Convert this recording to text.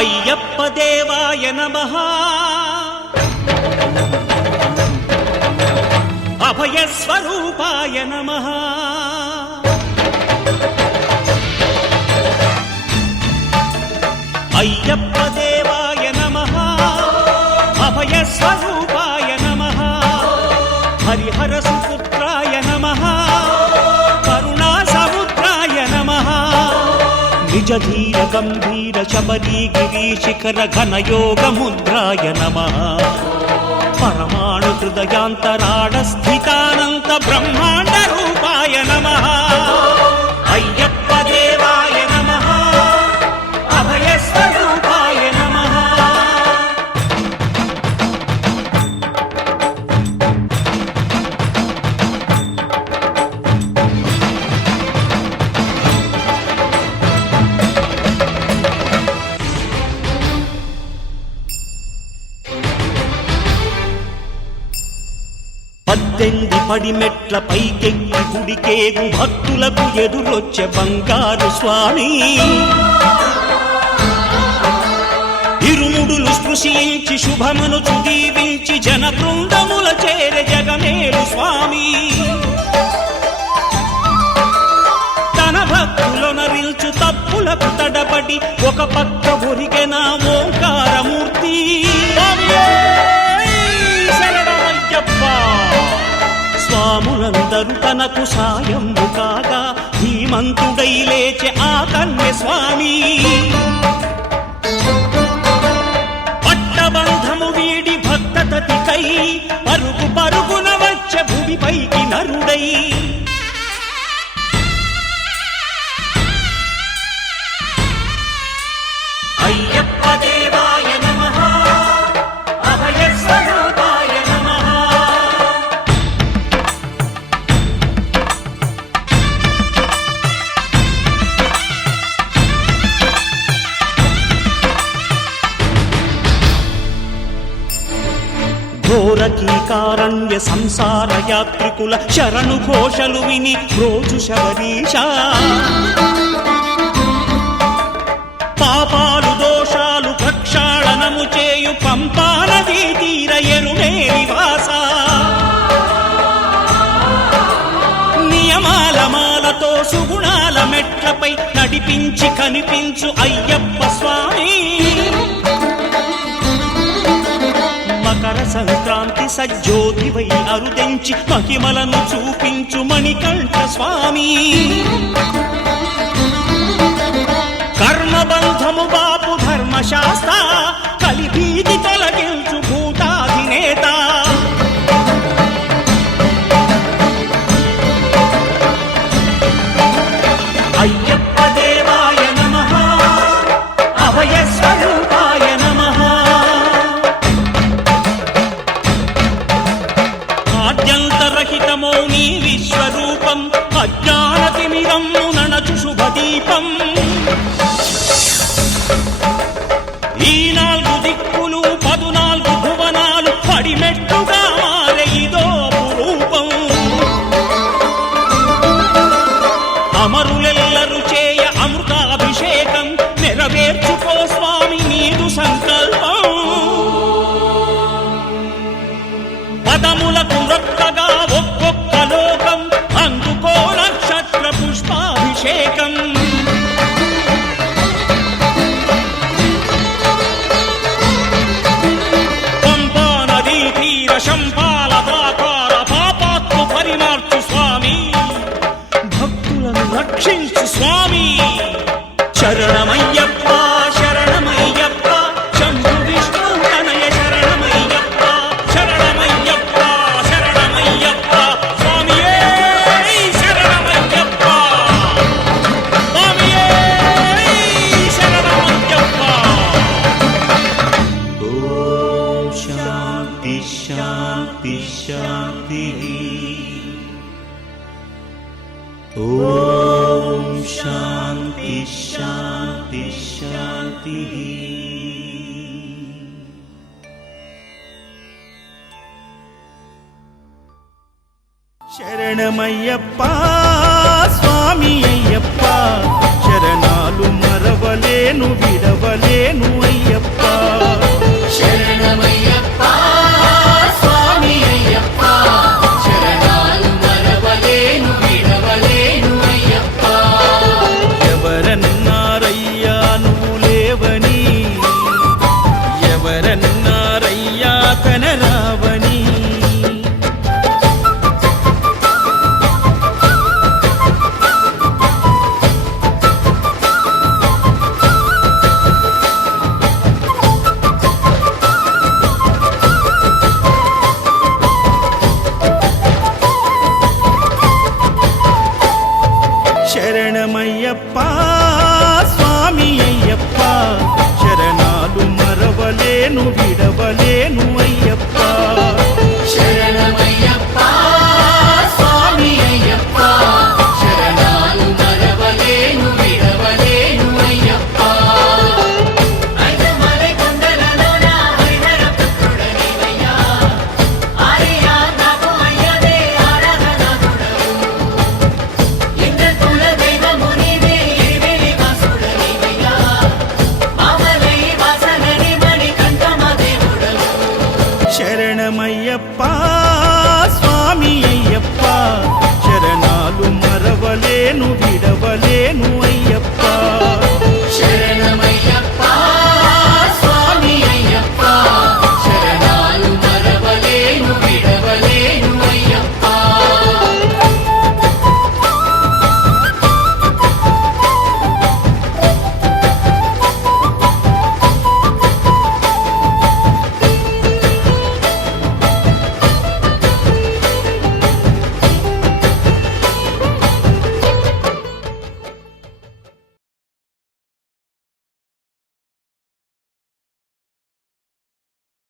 అయ్యప్ప దేవాయ నమః అభయ స్వరూపాయ నమః అయ్యప్ప దేవాయ నమః అభయ స్వరూపాయ నమః హరిహర సుపుత్రాయ నమః కరుణా సముద్రాయ నమః నిజ ధీర గంభీర శబరీ గిరి శిఖర ఘన యోగ ముద్రాయ నమః పరమాణు హృదయాంతరాళ స్థితానంత బ్రహ్మాండ రూపాయ నమః అయ్యప్ప దేవాయ నమః అభయ స్వరూపాయ నమః పద్దెంది పడిమెట్ల పైకెక్కి గుడికేగు భక్తులకు ఎదురొచ్చే బంగారు స్వామి ఇరుముడులు స్పృశించి శుభమనుచు దీవించి జన బృందముల చేరే జగమేలు స్వామి తన భక్తులొనరిల్చు తప్పులకు తడబడి ఒక పక్క ఒరిగెన ఓంకారమూర్తి స్వాములందరూ తనకు సాయము కాగా ధీమంతుడై లేచే ఆ కన్య స్వామి పట్టబంధము వీడి భక్తతతికై పరుగు పరుగున వచ్చే భూమిపైకి నరుడై అయ్యప్ప దేవాయ నమః అభయ స్వరూపాయ నమః ఘోరకీకారణ్య సంసార యాత్రికుల శరణు ఘోషలు విని రోజు శబరీశ పాపాలు దోషాలు ప్రక్షాళనము చేయు పంపానదీ తీర ఎరుమే నివాస నియమాల మాలతో సుగుణాల మెట్లపై నడిపించి కనిపించు అయ్యప్ప స్వామి మకర సంక్రాంతి సజ్జోతివై అరుదెంచి మహిమలను చూపించు మణికంఠ స్వామి కర్మబంధము బాపు ధర్మశాస్త్ర కలిభీతి తొలగించు భూతాధినేత అయ్యప్ప దేవాయ నమః అభయ స్వరూపాయ నమః ఆద్యంతరహితమో నీ విశ్వరూపం అజ్ఞానతిమిరము ననచు శుభదీపం ఈ 4 దిక్కులు 14 భువనాలు పడిమెట్టుగా మారే ఇదో రూపం అమరులెల్లరు చేయ అమృతాభిషేకం నెరవేర్చుకో స్వామి నీదు సంకల్పం పదములకు రొక్కగా ఒక్కొక్క లోకం అందుకో నక్షత్ర పుష్పాభిషేకం పంపా నదీ తీర శంపాల దాకార పాపాత్ము పరిమార్చు స్వామి భక్తులను రక్షించు స్వామి శరణమయ్యప్ప శరణమయ్యప్ప శంభు విష్ణు తనయ శరణమయ్యప్ప శరణమయ్యప్ప శరణమయ్యప్ప స్వామియే శరణమయ్యప్ప స్వామియే శరణమయ్యప్ప ఓం శాంతి శాంతి శాంతి ఓం శాంతి శాంతి శాంతి శరణమయ్యప్ప స్వామి అయ్యప్ప శరణాలు మరవలేను విడవలేను శ్రేణు విడ